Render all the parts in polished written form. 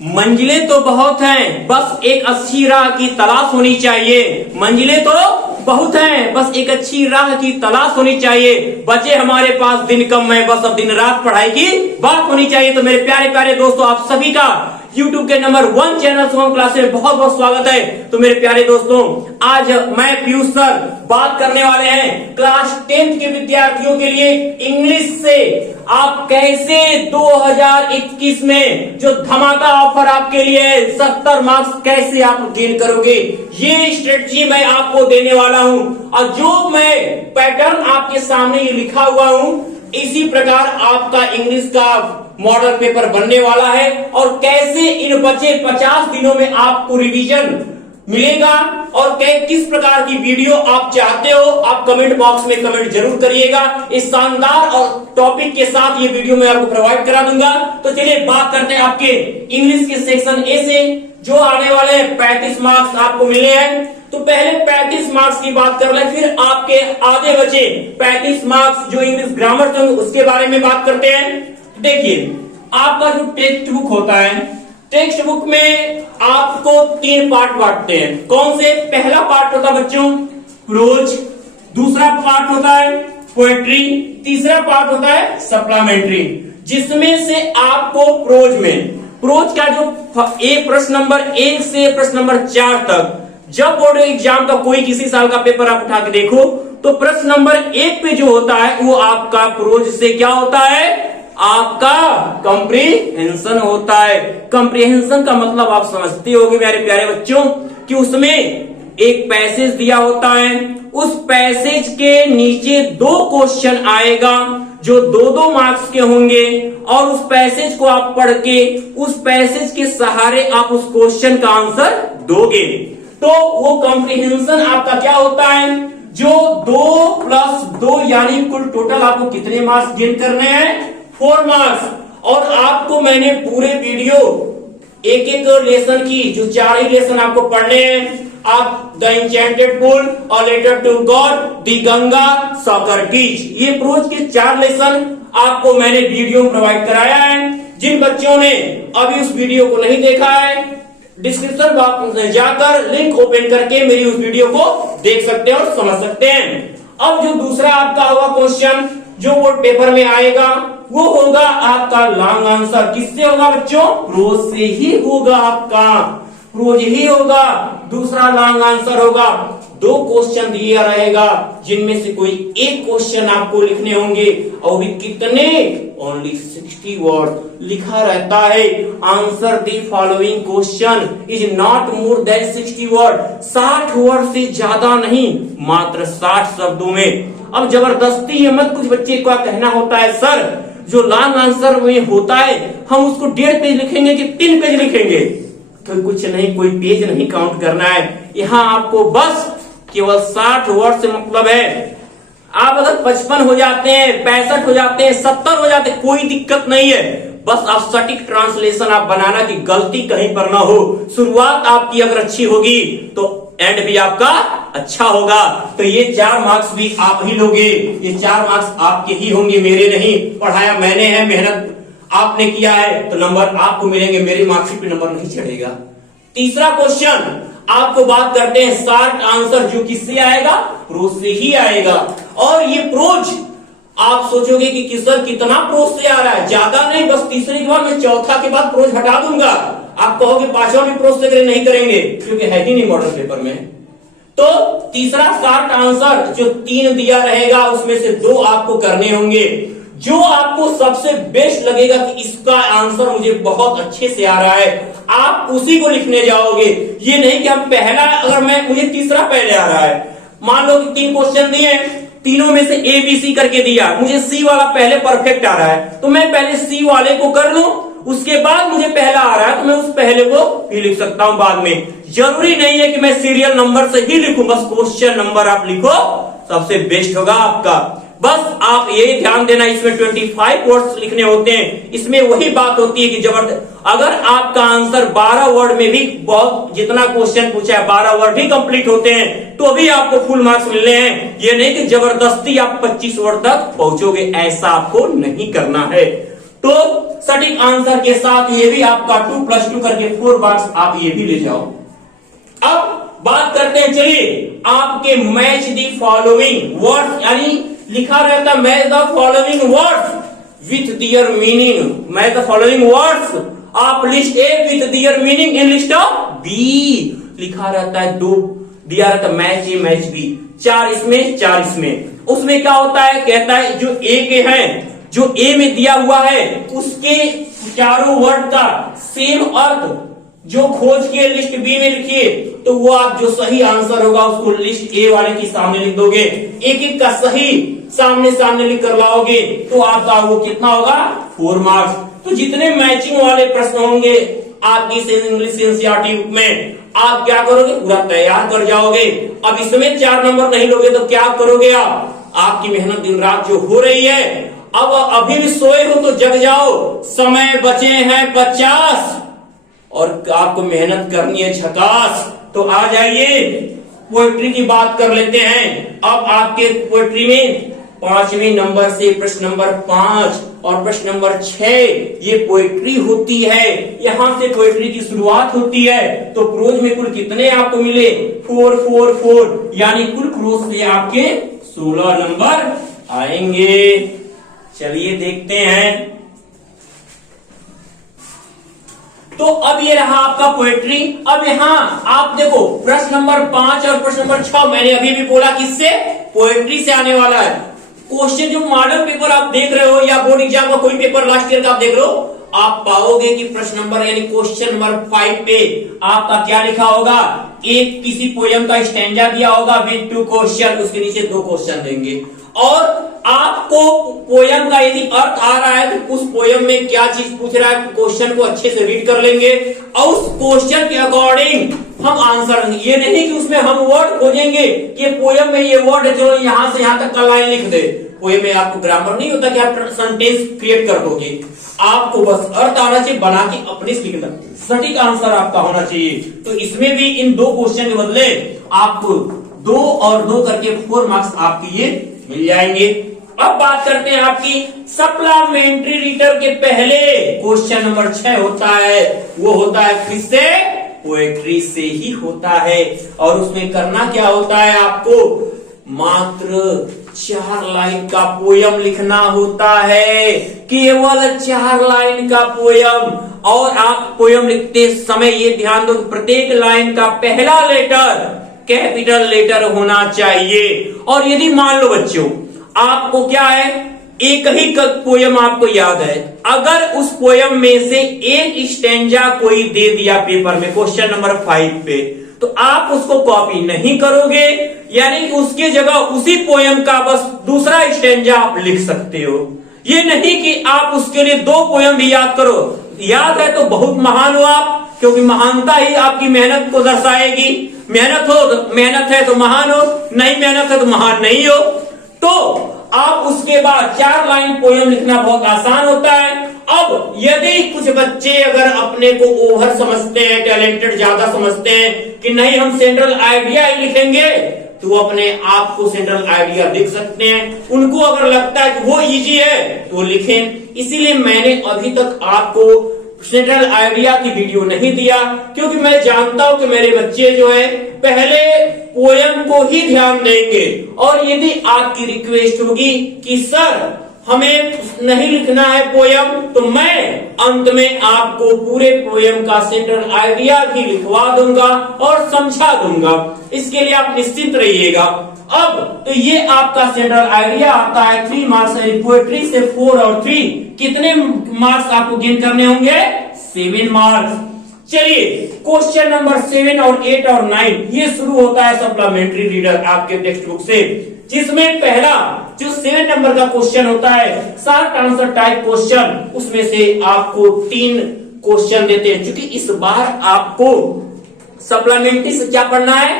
मंजिलें तो बहुत हैं, बस एक अच्छी राह की तलाश होनी चाहिए। मंजिलें तो बहुत हैं, बस एक अच्छी राह की तलाश होनी चाहिए। बचे हमारे पास दिन कम है, बस अब दिन रात पढ़ाई की बात होनी चाहिए। तो मेरे प्यारे प्यारे दोस्तों, आप सभी का YouTube के नंबर 1 चैनल सोहम क्लास में बहुत बहुत स्वागत है। तो मेरे प्यारे दोस्तों, आज मैं पीयूष सर बात करने वाले हैं क्लास 10th के विद्यार्थियों के लिए इंग्लिश से आप कैसे 2021 में जो धमाका ऑफर आपके लिए है 70 मार्क्स कैसे आप गेन करोगे, ये स्ट्रेटजी मैं आपको देने वाला हूं। और जो मैं पैटर्न आपके सामने ये लिखा हुआ हूं, इसी प्रकार आपका इंग्लिश का मॉडल पेपर बनने वाला है। और कैसे इन बचे 50 दिनों में आपको रिवीजन मिलेगा और किस प्रकार की वीडियो आप चाहते हो, आप कमेंट बॉक्स में कमेंट जरूर करिएगा। इस शानदार और टॉपिक के साथ ये वीडियो मैं आपको प्रोवाइड करा दूंगा। तो चलिए बात करते हैं आपके इंग्लिश के सेक्शन ए से, जो आने वाले 35 मार्क्स आपको मिले हैं। तो पहले 35 मार्क्स की बात कर ले, फिर आपके आगे बचे 35 मार्क्स जो इंग्लिश ग्रामर थे उसके बारे में बात करते हैं। देखिए, आपका जो टेक्स्ट बुक होता है, टेक्स्ट बुक में आपको 3 पार्ट बांटते हैं। कौन से? पहला पार्ट होता है बच्चों प्रोज, दूसरा पार्ट होता है पोएट्री, तीसरा पार्ट होता है सप्लीमेंट्री। जिसमें से आपको प्रोज का जो प्रश्न नंबर 1 से प्रश्न नंबर 4 तक, जब बोर्ड एग्जाम का कोई किसी साल का पेपर आप उठा के देखो तो प्रश्न नंबर 1 पे जो होता है वो आपका प्रोज से क्या होता है, आपका कंप्रीहेंशन होता है। कंप्रीहेंशन का मतलब आप समझते होंगे मेरे प्यारे बच्चों कि उसमें एक पैसेज दिया होता है, उस पैसेज के नीचे 2 क्वेश्चन आएगा जो 2-2 मार्क्स के होंगे, और उस पैसेज को आप पढ़ के उस पैसेज के सहारे आप उस क्वेश्चन का आंसर दोगे। तो वो कंप्रीहेंशन आपका क्या होता है, जो 2 + 2 यानी कुल टोटल आपको कितने मार्क्स गेन करने हैं, 4 मार्क्स। और आपको मैंने पूरे वीडियो एक लेसन की, जो 4 ही लेसन आपको पढ़ने हैं। आप the enchanted pool, a letter to God, the Ganga, Socrates, ये प्रोज के 4 लेसन आपको मैंने वीडियो प्रोवाइड कराया है। जिन बच्चों ने अभी उस वीडियो को नहीं देखा है, डिस्क्रिप्शन बॉक्स में जाकर लिंक ओपन करके मेरी उस वीडियो को देख सकते हैं और समझ सकते हैं। अब जो दूसरा आपका होगा क्वेश्चन जो बोर्ड पेपर में आएगा, वो होगा आपका लॉन्ग आंसर। किससे होगा बच्चों? प्रोज से ही होगा, आपका प्रोज ही होगा। दूसरा लॉन्ग आंसर होगा। 2 क्वेश्चन दिया रहेगा, जिनमें से कोई एक क्वेश्चन आपको लिखने होंगे, और भी कितने? ओनली 60 वर्ड लिखा रहता है। Answer the following question is not more than 60 word, 60 word से ज्यादा नहीं, मात्र 60 शब्दों में। अब जबरदस्ती ये मत कुछ बच्चे को कहना होता है सर जो लॉन्ग आंसर में होता है हम उसको 1.5 पेज लिखेंगे कि 3 पेज लिखेंगे। तो कुछ नहीं, कोई पेज नहीं काउंट करना है। यहाँ आपको बस केवल 60 वर्ड से मतलब है। आप अगर 55 हो जाते हैं, 65 हो जाते हैं, 70 हो जाते हैं, कोई दिक्कत नहीं है। बस आप सटीक ट्रांसलेशन आप बनाना कि गलती कहीं पर ना हो। शुरुआत आपकी अगर अच्छी होगी तो एंड भी आपका अच्छा होगा। तो ये 4 मार्क्स भी आप ही लोगे, ये 4 मार्क्स आपके ही होंगे, मेरे नहीं। पढ़ाया मैंने है, मेहनत आपने किया है, तो नंबर आपको मिलेंगे, मेरी मार्कशीट पे नंबर नहीं चढ़ेगा। तीसरा क्वेश्चन आपको बात करते हैं शॉर्ट आंसर, जो किससे आएगा? प्रोज से ही आएगा। और ये प्रोज आप सोचोगे कि सर कितना प्रोज से आ रहा है, ज्यादा नहीं, बस तीसरे के बाद मैं चौथा के बाद प्रोज हटा दूंगा। आप कहोगे 5वां भी प्रोज से नहीं करेंगे, क्योंकि है ही नहीं मॉडल पेपर में। तो तीसरा शॉर्ट आंसर जो 3 दिया रहेगा, उसमें से 2 आपको करने होंगे। जो आपको सबसे बेस्ट लगेगा कि इसका आंसर मुझे बहुत अच्छे से आ रहा है, आप उसी को लिखने जाओगे। ये नहीं कि हम पहला, अगर मुझे तीसरा पहले आ रहा है, मान लो कि 3 क्वेश्चन दिए, तीनों में से ABC करके दिया, मुझे C वाला पहले परफेक्ट आ रहा है, तो मैं पहले C वाले को कर लूं, उसके बाद मुझे पहला आ रहा है तो मैं उस पहले को भी लिख सकता हूं बाद में। जरूरी नहीं है कि मैं सीरियल नंबर से ही लिखूं, बस क्वेश्चन नंबर आप लिखो, सबसे बेस्ट होगा आपका। बस आप ये ध्यान देना, इसमें 25 वर्ड्स लिखने होते हैं। इसमें वही बात होती है कि जबरदस्त, अगर आपका आंसर 12 वर्ड में भी, बहुत जितना क्वेश्चन पूछा है 12 वर्ड भी कंप्लीट होते हैं, तो भी आपको फुल मार्क्स मिलने हैं। ये नहीं कि जबरदस्ती आप 25 वर्ड तक पहुंचोगे, ऐसा आपको नहीं करना है। तो सटीक आंसर के साथ ये भी आपका 2+2 करके 4 मार्क्स आप ये भी ले जाओ। अब बात करते हैं, चलिए आपके मैच दी फॉलोइंग वर्ड्स, यानी लिखा रहता match the following words with their meaning, match the following words, आप list A with their meaning in list of B, लिखा रहता है 2 दिया रहता है मैच ए मैच बी, 4 इसमें 4 इसमें। उसमें क्या होता है, कहता है जो ए के हैं, जो ए में दिया हुआ है उसके चारों वर्ड का सेम अर्थ जो खोज के लिस्ट बी में लिखिए, तो वो आप जो सही आंसर होगा उसको लिस्ट ए वाले के सामने लिख दोगे, एक एक का सही सामने सामने लिख कर लाओगे, तो आपका वो कितना होगा 4 मार्क्स। तो जितने मैचिंग वाले प्रश्न होंगे आपकी इंग्लिश एनसीईआरटी बुक में, आप क्या करोगे, पूरा तैयार कर जाओगे। अब इसमें 4 नंबर नहीं लोगे तो क्या करोगे आप, आपकी मेहनत दिन रात जो हो रही है, अब अभी भी सोए हो तो जग जाओ, समय बचे हैं 50 और आपको मेहनत करनी है झकास। तो आ जाइए पोएट्री की बात कर लेते हैं। अब आपके पोएट्री में 5वें नंबर से प्रश्न नंबर 5 और प्रश्न नंबर 6 ये पोएट्री होती है, यहां से पोएट्री की शुरुआत होती है। तो प्रोज में कुल कितने आपको मिले, 4 4 4, यानी कुल क्रॉस से आपके 16 नंबर आएंगे। चलिए देखते हैं। तो अब ये रहा आपका पोएट्री। अब यहां आप देखो प्रश्न नंबर 5 और प्रश्न नंबर 6 मैंने अभी भी बोला किससे, पोएट्री से आने वाला है। क्वेश्चन जो मॉडल पेपर आप देख रहे हो या बोर्ड एग्जाम का कोई पेपर लास्ट ईयर का आप देख रहे हो, आप पाओगे कि प्रश्न नंबर यानी क्वेश्चन नंबर 5 पे आपका क्या लिखा होगा, एक किसी पोयम का स्टैंजा दिया होगा विद 2 क्वेश्चन, उसके नीचे 2 क्वेश्चन देंगे और आपको पोयम का यदि अर्थ आ रहा है तो उस पोयम में क्या चीज पूछ रहा है, क्वेश्चन को अच्छे से रीड कर लेंगे और उस क्वेश्चन के अकॉर्डिंग हम आंसर देंगे। ये नहीं कि उसमें हम वर्ड खोजेंगे कि पोयम में ये वर्ड है, चलो यहां से यहां तक का लाइन लिख दे। पोयम में आपको ग्रामर नहीं होता कि आप सेंटेंस क्रिएट कर दोगे, आपको बस अर्थ आना चाहिए, बना के अपने से लिखना, सटीक आंसर आपका होना चाहिए। तो इसमें भी इन 2 क्वेश्चन के बदले आपको 2 और 2 करके 4 मार्क्स आपके ये मिल जाएंगे। अब बात करते हैं आपकी सप्लीमेंट्री रीडर के पहले क्वेश्चन नंबर 6 होता है, वो होता है किससे, पोएट्री से ही होता है। और उसमें करना क्या होता है, आपको मात्र 4 लाइन का पोयम लिखना होता है, केवल 4 लाइन का पोयम। और आप पोयम लिखते समय ये ध्यान दो प्रत्येक लाइन का पहला लेटर कैपिटल लेटर होना चाहिए। और यदि मान लो बच्चों आपको क्या है, एक ही पोयम आपको याद है, अगर उस पोयम में से एक स्टैंजा कोई दे दिया पेपर में क्वेश्चन नंबर 5 पे, तो आप उसको कॉपी नहीं करोगे, यानी कि उसके जगह उसी पोयम का बस दूसरा स्टैंजा आप लिख सकते हो। ये नहीं कि आप उसके लिए 2 पोयम भी याद करो। याद है तो बहुत महान हो आप, क्योंकि महानता ही आपकी मेहनत को दर्शाएगी। मेहनत है तो महान हो, नहीं मेहनत है तो महान नहीं हो। तो आप उसके बाद 4 लाइन पोयम लिखना बहुत आसान होता है। अब यदि कुछ बच्चे अगर अपने को ओवर समझते हैं, टैलेंटेड ज्यादा समझते हैं कि नहीं हम सेंट्रल आइडिया ही लिखेंगे, तो वो अपने आप को सेंट्रल आइडिया लिख सकते हैं। उनको अगर लगता है कि वो इजी है तो लिखें। इसीलिए मैंने अभी तक आपको सेंट्रल आइडिया की वीडियो नहीं दिया, क्योंकि मैं जानता हूं कि मेरे बच्चे जो है पहले पोयम को ही ध्यान देंगे। और यदि आपकी रिक्वेस्ट होगी कि सर हमें नहीं लिखना है पोयम, तो मैं अंत में आपको पूरे पोयम का सेंट्रल आइडिया भी लिखवा दूंगा और समझा दूंगा। इसके लिए आप निश्चिंत रहिएगा। अब तो ये आपका सेंट्रल आइडिया आता है 3 मार्क्स, पोएट्री से 4 और 3 कितने मार्क्स आपको गेन करने होंगे, 7 मार्क्स। चलिए क्वेश्चन नंबर 7 और 8 और 9 ये शुरू होता है सप्लीमेंट्री रीडर आपके टेक्स्ट बुक से, जिसमें पहला जो 7 नंबर का क्वेश्चन होता है शॉर्ट आंसर टाइप क्वेश्चन, उसमें से आपको 3 क्वेश्चन देते हैं। क्योंकि इस बार आपको सप्लीमेंट्री से क्या पढ़ना है,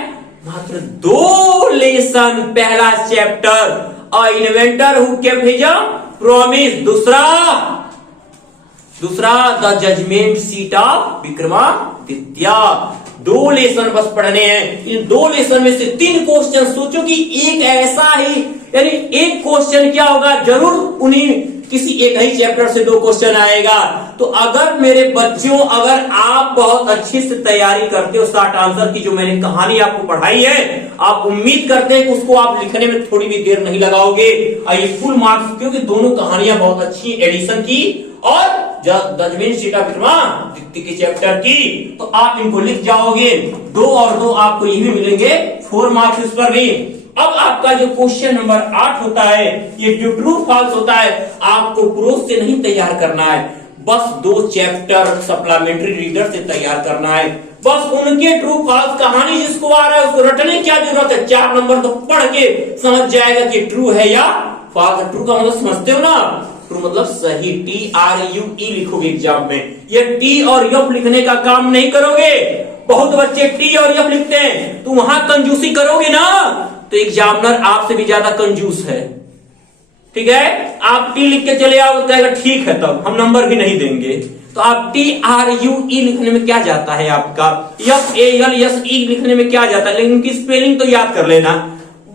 मात्र 2 लेसन। पहला chapter a inventor who kept his promise, दूसरा the judgement seat of Vikramaditya. 2 lesson बस पढ़ने हैं। इन 2 लेसन में से 3 क्वेश्चन सोचो कि एक ऐसा ही, यानी एक क्वेश्चन क्या होगा, जरूर उन्हीं किसी एक ही चैप्टर से 2 क्वेश्चन आएगा। तो अगर मेरे बच्चों, अगर आप बहुत अच्छे से तैयारी करते हो शॉर्ट आंसर की, जो मैंने कहानी आपको पढ़ाई है, आप उम्मीद करते हैं कि उसको आप लिखने में थोड़ी भी देर नहीं लगाओगे, और ये फुल मार्क्स, क्योंकि दोनों कहानियां बहुत अच्छी, एडिशन की और जजमेंट सीटा विक्रमा के चैप्टर की, तो आप इनको लिख जाओगे। 2 और 2 आपको ये भी मिलेंगे 4 मार्क्स इस पर भी। अब आपका जो क्वेश्चन नंबर 8 होता है, ये जो ट्रू फॉल्स होता है, आपको प्रोज से नहीं तैयार करना है, बस 2 चैप्टर सप्लीमेंट्री रीडर से तैयार करना है। बस उनके ट्रू फॉल्स कहानी जिसको आ रहा है उसको रटने क्या जरूरत है, 4 नंबर तो पढ़ के समझ जाएगा कि ट्रू है या फॉल्स। ट्रू का मतलब समझते हो ना, ट्रू मतलब सही, TRUE लिखोगे एग्जाम में। ये टी और यफ लिखने का काम नहीं करोगे। बहुत बच्चे टी और यफ लिखते हैं, तो वहां कंजूसी करोगे ना, तो एग्जामिनर आपसे भी ज्यादा कंजूस है। ठीक है, आप टी लिख के चले आओ, कहेगा ठीक है, तब हम नंबर भी नहीं देंगे। तो आप TRUE लिखने में क्या जाता है आपका, FALSE लिखने में क्या जाता है, लेकिन उनकी स्पेलिंग तो याद कर लेना।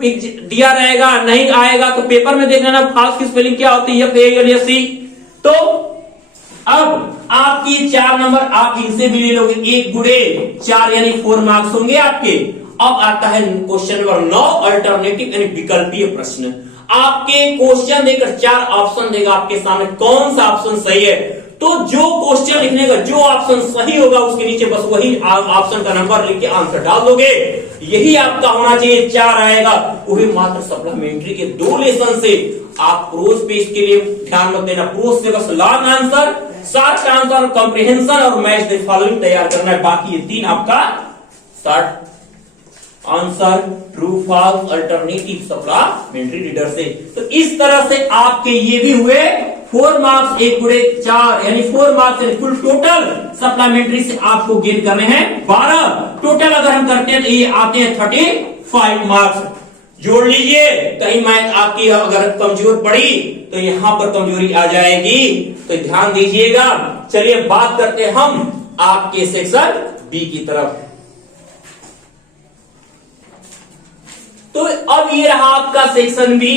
दिया रहेगा, नहीं आएगा तो पेपर में देख लेना फॉल्स की स्पेलिंग क्या होती है, FALSE। तो अब आपकी 4 नंबर आप इनसे भी ले लोगे, 1 गुणे 4 यानी 4 मार्क्स होंगे आपके। अब आता है क्वेश्चन नंबर 9, अल्टरनेटिव यानी विकल्पीय प्रश्न। आपके क्वेश्चन देकर 4 ऑप्शन देगा आपके सामने, कौन सा ऑप्शन सही है, तो जो क्वेश्चन लिखने का जो ऑप्शन सही होगा उसके नीचे बस वही ऑप्शन का नंबर लिख के आंसर डाल दोगे। यही आपका होना चाहिए। 4 आएगा, वो भी मात्र सप्लीमेंट्री के 2 लेसन से। आप प्रोज पे इसके लिए ध्यान मत देना, प्रोज से बस long answer, short answer, comprehension और मैच द फॉलोइंग तैयार करना है। बाकी ये 3 आपका short answer, true false, alternative supplementary reader से। तो इस तरह से आपके ये भी हुए 4 मार्क्स, 1 गुणे 4 यानी 4 मार्क्स, यानी कुल टोटल सप्लीमेंट्री से आपको गेन करने हैं 12। टोटल अगर हम करते हैं तो ये आते हैं 35 मार्क्स। जोड़ लीजिए, कहीं मैथ आपकी अगर कमजोर पड़ी तो यहां पर कमजोरी आ जाएगी, तो ध्यान दीजिएगा। चलिए बात करते हैं हम आपके सेक्शन बी की तरफ। तो अब ये रहा आपका सेक्शन बी,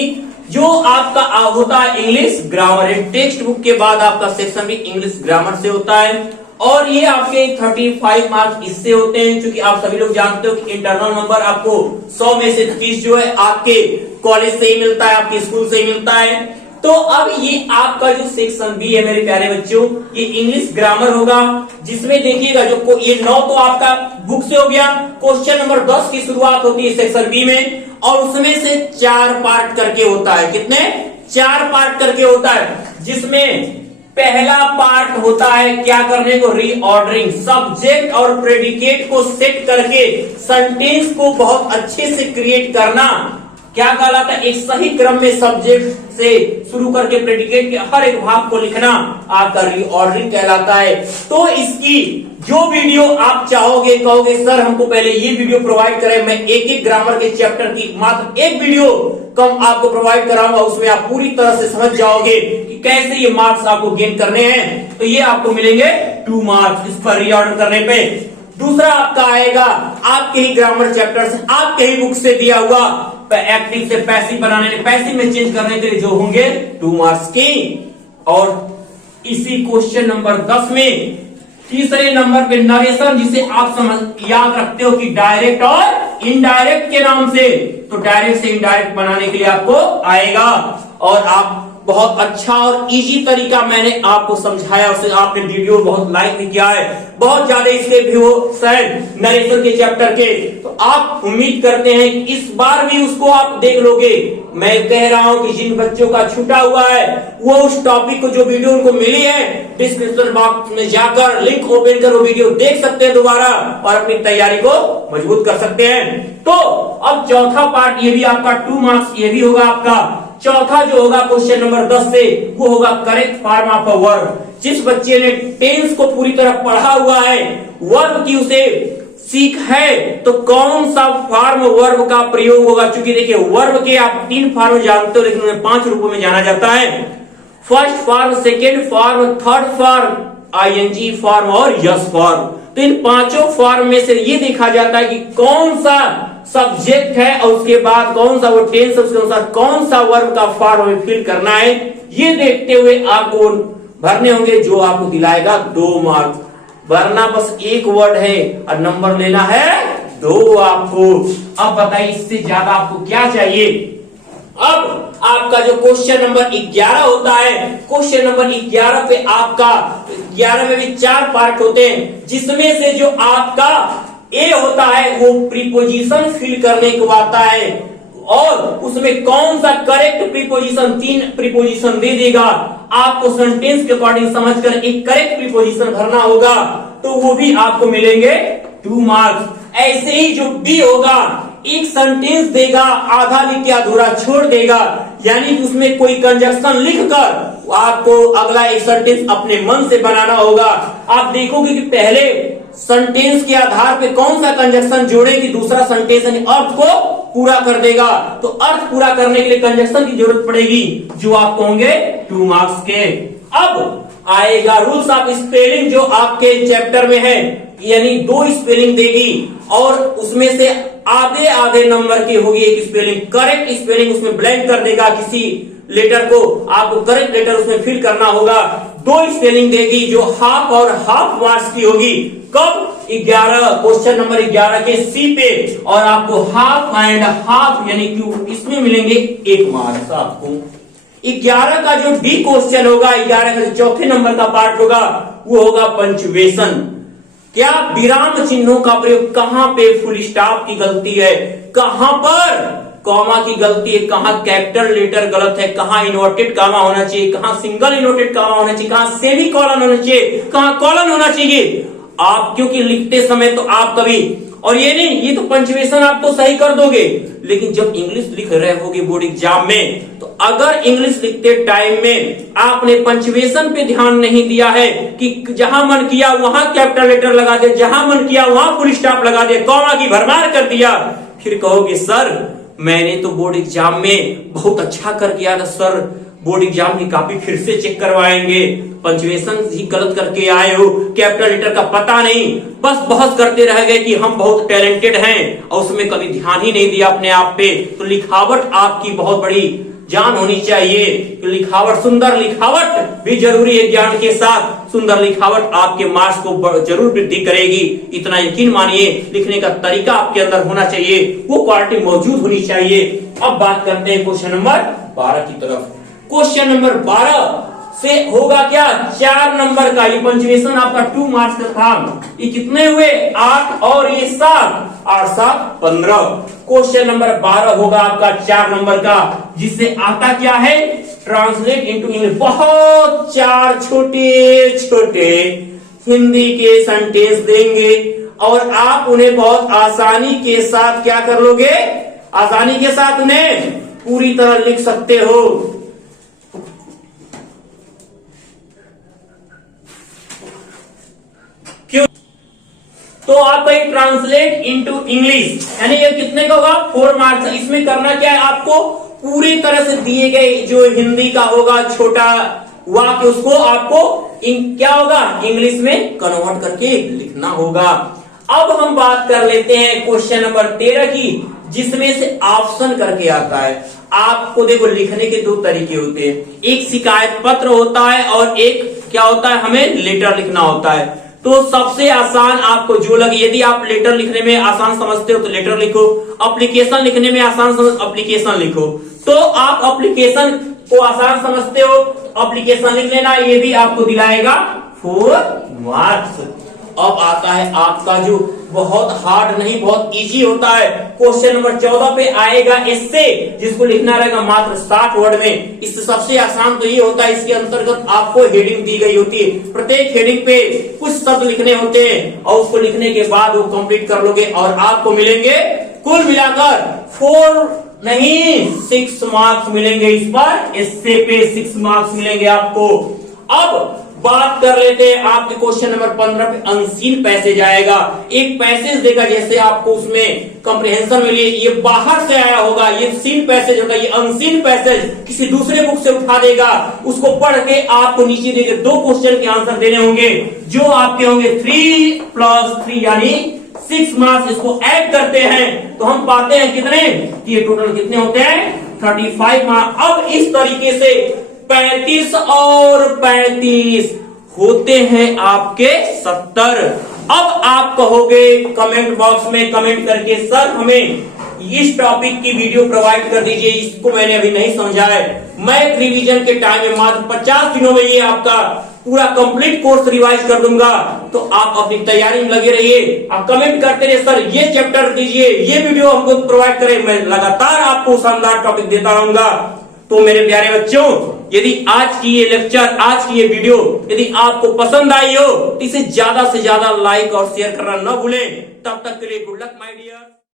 जो आपका होता है इंग्लिश ग्रामर। टेक्स्ट बुक के बाद आपका सेक्शन भी इंग्लिश ग्रामर से होता है, और ये आपके 35 मार्क्स इससे होते हैं, क्योंकि आप सभी लोग जानते हो कि इंटरनल नंबर आपको 100 में से 30 जो है आपके कॉलेज से ही मिलता है, आपके स्कूल से ही मिलता है। तो अब ये आपका जो सेक्शन बी है मेरे प्यारे बच्चों, ये इंग्लिश ग्रामर होगा, जिसमें देखिएगा जो ये 9 तो आपका बुक से हो गया। क्वेश्चन नंबर 10 की शुरुआत होती है सेक्शन बी में, और उसमें से 4 पार्ट करके होता है। कितने? 4 पार्ट करके होता है, जिसमें पहला पार्ट होता है क्या करने को, रीऑर्डरिंग। सब्जेक्ट और प्रेडिकेट को सेट करके सेंटेंस को बहुत अच्छे से क्रिएट करना क्या कहलाता है, एक सही क्रम में सब्जेक्ट से शुरू करके प्रेडिकेट के हर एक भाग को लिखना आपका रीऑर्डरिंग कहलाता है। तो इसकी जो वीडियो आप चाहोगे, कहोगे सर हमको पहले ये वीडियो प्रोवाइड करें, मैं एक एक ग्रामर के चैप्टर की मात्र एक वीडियो कम आपको प्रोवाइड कराऊंगा, उसमें आप पूरी तरह से समझ जाओगे कि कैसे ये मार्क्स आपको गेन करने हैं। तो ये आपको मिलेंगे 2 मार्क्स इस पर रीऑर्डर करने पे। दूसरा आपका आएगा आपके ही ग्रामर चैप्टर से, आपके ही बुक से दिया हुआ एक्टिव से पैसिव बनाने, पैसिव में चेंज करने के लिए जो होंगे 2 मार्क्स की। और इसी क्वेश्चन नंबर 10 में तीसरे नंबर पे नरेशन, जिसे आप समझ याद रखते हो कि डायरेक्ट और इनडायरेक्ट के नाम से, तो डायरेक्ट से इनडायरेक्ट बनाने के लिए आपको आएगा। और आप बहुत अच्छा और इजी तरीका मैंने आपको समझाया, उसे आपने वीडियो बहुत लाइक भी किया है, बहुत ज्यादा इसके व्यू शायद नरेशन के चैप्टर के। तो आप उम्मीद करते हैं कि इस बार भी उसको आप देख लोगे। मैं कह रहा हूं कि जिन बच्चों का छूटा हुआ है वो उस टॉपिक को, जो वीडियो उनको मिली है, डिस्क्रिप्शन बॉक्स में जाकर लिंक ओपन कर वो वीडियो देख सकते हैं दोबारा, और अपनी तैयारी को मजबूत कर सकते हैं। तो अब चौथा पार्ट, ये भी आपका 2 मार्क्स ये भी होगा आपका। चौथा जो होगा क्वेश्चन नंबर 10 से, वो होगा correct form of a verb. जिस बच्चे ने टेंस को पूरी तरह पढ़ा हुआ है, वर्ब की उसे सीख है, तो कौन सा फॉर्म वर्ब का प्रयोग होगा। क्योंकि देखिए वर्ब के आप 3 फॉर्म जानते हो, लेकिन उन्हें 5 रूपों में जाना जाता है। First form, second form, third form, ING form और यस फॉर्म। तो इन 5 फॉर्म में से ये देखा जाता है कि कौन सा सब्जेक्ट है और उसके बाद कौन सा वो टेंस, उसके अनुसार कौन सा वर्ब का फॉर्म हमें फिल करना है, ये देखते हुए आपको भरने होंगे, जो आपको दिलाएगा 2 मार्क्स। भरना बस एक वर्ड है और नंबर लेना है 2 आपको। अब बताइए इससे ज्यादा आपको क्या चाहिए। अब आपका जो क्वेश्चन नंबर 11 होता है, क्वेश्चन नंबर 11 पे आपका 11 में भी 4 पार्ट होते हैं, जिसमें से जो आपका ए होता है वो प्रीपोजिशन फिल करने को आता है और उसमें कौन सा करेक्ट प्रीपोजिशन, 3 प्रीपोजिशन दे देगा, आपको सेंटेंस के अकॉर्डिंग समझकर एक करेक्ट प्रीपोजिशन भरना होगा, तो वो भी आपको मिलेंगे 2 मार्क्स। ऐसे ही जो बी होगा, एक सेंटेंस देगा, आधा लिख के अधूरा छोड़ देगा, यानी कि उसमें कोई कंजक्शन लिखकर आपको अगला एक सेंटेंस अपने मन से बनाना होगा। आप देखोगे कि पहले सेंटेंस के आधार पे कौन सा कंजक्शन जोड़े कि दूसरा सेंटेंस यानी अर्थ को पूरा कर देगा, तो अर्थ पूरा करने के लिए कंजक्शन की जरूरत पड़ेगी, जो आपको होंगे 2 मार्क्स के। अब आएगा रूल्स ऑफ स्पेलिंग, जो आपके चैप्टर में है, यानी 2 स्पेलिंग देगी और उसमें से आधे आधे नंबर की होगी एक स्पेलिंग। करेक्ट स्पेलिंग उसमें ब्लैंक कर देगा, किसी लेटर को आपको करेक्ट लेटर उसमें फिल करना होगा। 2 स्पेलिंग देगी जो हाफ और हाफ मार्क्स की होगी। कब? 11 क्वेश्चन नंबर 11 के सी पे, और आपको हाफ एंड हाफ यानी कि इसमें मिलेंगे 1 मार्क्स आपको। 11 का जो डी क्वेश्चन होगा, 11 का जो चौथे नंबर का पार्ट होगा, वो होगा पंक्चुएशन। क्या विराम चिन्हों का प्रयोग कहां पे फुल स्टॉप की गलती है, कहां पर कॉमा की गलती है, कहां कैपिटल लेटर गलत है, कहां इन्वर्टेड कॉमा होना चाहिए, कहां सिंगल इन्वर्टेड कॉमा होना चाहिए, कहां सेमी कॉलन होना चाहिए, कहां कॉलन होना चाहिए। आप क्योंकि लिखते समय तो आप कभी, और ये नहीं, ये तो पंक्चुएशन आप तो सही कर दोगे, लेकिन जब इंग्लिश लिख रहे होगे बोर्ड एग्जाम में, तो अगर इंग्लिश लिखते टाइम में आपने पंक्चुएशन पे ध्यान नहीं दिया है कि जहां मन किया वहां कैपिटल लेटर लगा दिया, जहां मन किया वहां फुल स्टॉप लगा दिया, कॉमा की भरमार कर दिया, फिर कहोगे सर मैंने तो बोर्ड एग्जाम में बहुत अच्छा कर किया था सर, बोर्ड एग्जाम की कॉपी फिर से चेक करवाएंगे, पंक्चुएशन ही गलत करके आए हो, कैपिटल लेटर का पता नहीं, बस बहस करते रह गए कि हम बहुत टैलेंटेड हैं और उसमें कभी ध्यान ही नहीं दिया अपने आप पे। तो लिखावट आपकी बहुत बड़ी जान होनी चाहिए, लिखावट, सुंदर लिखावट भी जरूरी है, ज्ञान के साथ सुंदर लिखावट आपके मार्क्स को जरूर वृद्धि करेगी, इतना यकीन मानिए। लिखने का तरीका आपके अंदर होना चाहिए, वो क्वालिटी मौजूद होनी चाहिए। अब बात करते हैं क्वेश्चन नंबर 12 की तरफ। क्वेश्चन नंबर 12 से होगा क्या, 4 नंबर का, ये पंक्चुएशन आपका 2 मार्क्स का था, ये कितने हुए 8 और ये 7, 8 7 15। क्वेश्चन नंबर 12 होगा आपका 4 नंबर का, जिससे आता क्या है, ट्रांसलेट इनटू इंग्लिश। बहुत 4 छोटे छोटे हिंदी के सेंटेंस देंगे और आप उन्हें बहुत आसानी के साथ क्या कर लोगे, आसानी के साथ उन्हें पूरी तरह लिख सकते हो। तो आपका ये ट्रांसलेट इनटू इंग्लिश, यानी ये कितने का होगा, 4 मार्क्स। इसमें करना क्या है, आपको पूरी तरह से दिए गए जो हिंदी का होगा छोटा वाक्य, उसको आपको क्या होगा, इंग्लिश में कन्वर्ट करके लिखना होगा। अब हम बात कर लेते हैं क्वेश्चन नंबर 13 की, जिसमें से ऑप्शन करके आता है। आपको देखो लिखने के 2 तरीके होते हैं, एक शिकायत पत्र होता है और एक क्या होता है, हमें लेटर लिखना होता है। तो सबसे आसान आपको जो लगे, यदि आप लेटर लिखने में आसान समझते हो तो लेटर लिखो, एप्लीकेशन लिखने में आसान समझ एप्लीकेशन लिखो। तो आप एप्लीकेशन को आसान समझते हो, एप्लीकेशन लिख लेना, ये भी आपको दिलाएगा 4 मार्क्स। अब आता है आपका जो बहुत हार्ड नहीं, बहुत इजी होता है, क्वेश्चन नंबर 14 पे आएगा एस्से, जिसको लिखना रहेगा मात्र 60 वर्ड में। इससे सबसे आसान तो ये होता है, इसके अंतर्गत आपको हेडिंग दी गई होती है, प्रत्येक हेडिंग पे कुछ शब्द लिखने होते हैं और उसको लिखने के बाद वो कंप्लीट कर लोगे और आपको मिलेंगे कुल मिलाकर 4 नहीं 6 मार्क्स मिलेंगे। इस पर एस्से पे 6 मार्क्स मिलेंगे आपको। अब बात कर लेते हैं आपके क्वेश्चन नंबर 15 पे, अनसीन पैसेज आएगा। एक पैसेज देगा, जैसे आपको उसमें कंप्रिहेंशन में लिए ये बाहर से आया होगा, ये सीन पैसेज होगा, ये अनसीन पैसेज किसी दूसरे बुक से उठा देगा, उसको पढ़ के आपको नीचे देंगे 2 क्वेश्चन के आंसर देने होंगे, जो आपके होंगे 3 + 3 यानी 6 मार्क्स इसको ऐड करते हैं तो हम पाते हैं कितने, ये टोटल कितने होते हैं 35 मार्क्स। अब इस तरीके से 35 और 35 होते हैं आपके 70। अब आप कहोगे कमेंट बॉक्स में कमेंट करके सर हमें इस टॉपिक की वीडियो प्रोवाइड कर दीजिए, इसको मैंने अभी नहीं समझा है। मैं रिवीजन के टाइम में मात्र 50 दिनों में ये आपका पूरा कंप्लीट कोर्स रिवाइज कर दूंगा। तो आप अपनी तैयारी में लगे रहिए, आप कमेंट करते रहिए सर ये चैप्टर दीजिए, ये वीडियो हमको प्रोवाइड करें, मैं लगातार आपको शानदार टॉपिक देता रहूंगा। तो मेरे प्यारे बच्चों, यदि आज की ये लेक्चर, आज की ये वीडियो यदि आपको पसंद आई हो तो इसे ज्यादा से ज्यादा लाइक और शेयर करना न भूलें। तब तक के लिए गुड लक माय डियर।